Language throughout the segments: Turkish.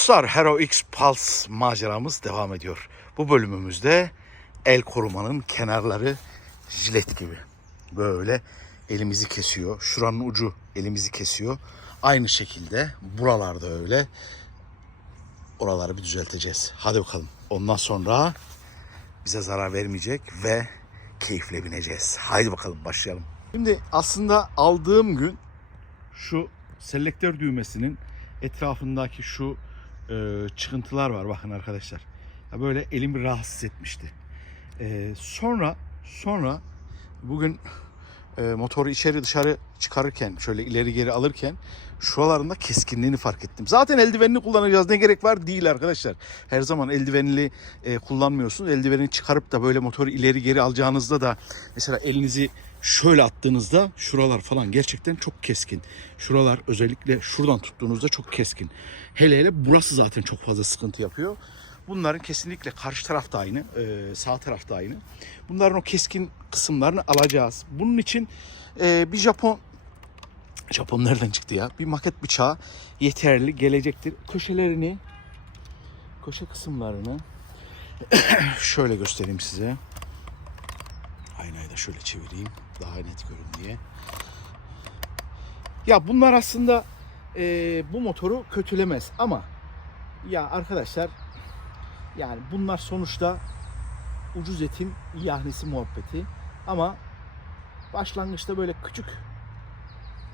Dostlar Hero X Pulse maceramız devam ediyor. Bu bölümümüzde el korumanın kenarları jilet gibi. Böyle elimizi kesiyor. Şuranın ucu elimizi kesiyor. Aynı şekilde buralarda öyle. Oraları bir düzelteceğiz. Hadi bakalım. Ondan sonra bize zarar vermeyecek ve keyifle bineceğiz. Haydi bakalım başlayalım. Şimdi aslında aldığım gün şu selektör düğmesinin etrafındaki şu e, çıkıntılar var bakın arkadaşlar. Ya böyle elimi rahatsız etmişti. E, sonra sonra bugün e, motoru içeri dışarı çıkarırken şöyle ileri geri alırken şuralarında keskinliğini fark ettim. Zaten eldivenini kullanacağız ne gerek var değil arkadaşlar. Her zaman eldivenli e, kullanmıyorsunuz. Eldiveni çıkarıp da böyle motoru ileri geri alacağınızda da mesela elinizi şöyle attığınızda şuralar falan gerçekten çok keskin. Şuralar özellikle şuradan tuttuğunuzda çok keskin. Hele hele burası zaten çok fazla sıkıntı yapıyor. Bunların kesinlikle karşı tarafta aynı, e, sağ tarafta aynı. Bunların o keskin kısımlarını alacağız. Bunun için e, bir Japon Japon nereden çıktı ya? Bir maket bıçağı yeterli gelecektir. Köşelerini, köşe kısımlarını şöyle göstereyim size. Aynayı da şöyle çevireyim. Daha net görün diye. Ya bunlar aslında e, bu motoru kötülemez ama ya arkadaşlar yani bunlar sonuçta ucuz etin yahnisi muhabbeti ama başlangıçta böyle küçük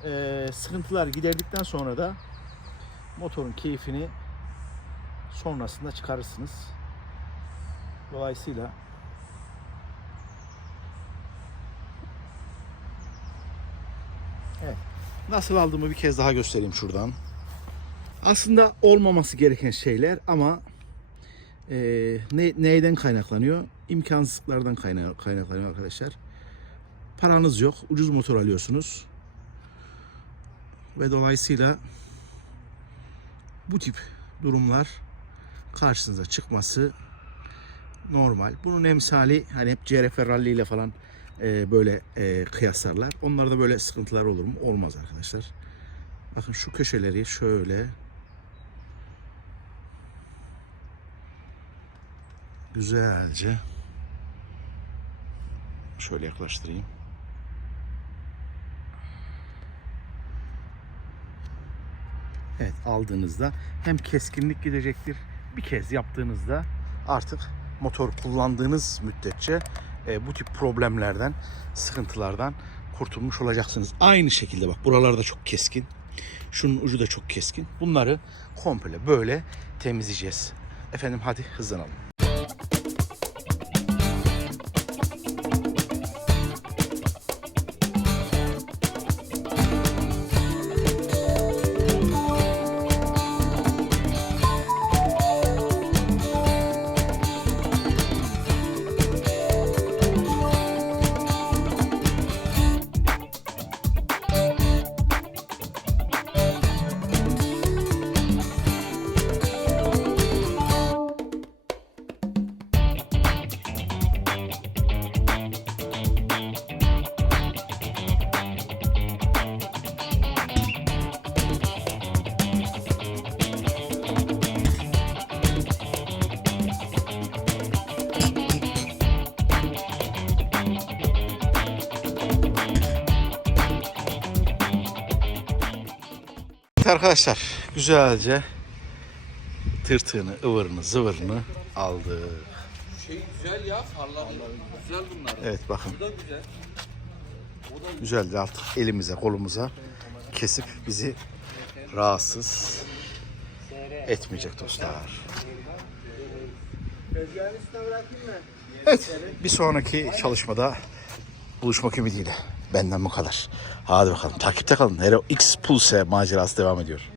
e, sıkıntılar giderdikten sonra da motorun keyfini sonrasında çıkarırsınız. Dolayısıyla Nasıl aldığımı bir kez daha göstereyim şuradan. Aslında olmaması gereken şeyler ama e, ne, neyden kaynaklanıyor? İmkansızlıklardan kayna- kaynaklanıyor arkadaşlar. Paranız yok, ucuz motor alıyorsunuz. Ve dolayısıyla bu tip durumlar karşınıza çıkması normal. Bunun emsali hani hep CRF Rally ile falan e, böyle e, kıyaslarlar. Onlarda böyle sıkıntılar olur mu? Olmaz arkadaşlar. Bakın şu köşeleri şöyle güzelce şöyle yaklaştırayım. Evet aldığınızda hem keskinlik gidecektir. Bir kez yaptığınızda artık motor kullandığınız müddetçe e, bu tip problemlerden, sıkıntılardan kurtulmuş olacaksınız. Aynı şekilde bak buralarda çok keskin. Şunun ucu da çok keskin. Bunları komple böyle temizleyeceğiz. Efendim hadi hızlanalım. Evet arkadaşlar güzelce tırtığını, ıvırını, zıvırını aldık. Şey güzel ya farları güzel bunlar. Evet bakın Bu da güzel. güzelce artık elimize kolumuza kesip bizi rahatsız etmeyecek dostlar. Evet bir sonraki çalışmada buluşmak ümidiyle benden bu kadar. Hadi bakalım takipte kalın. Hero X Pulse macerası devam ediyor.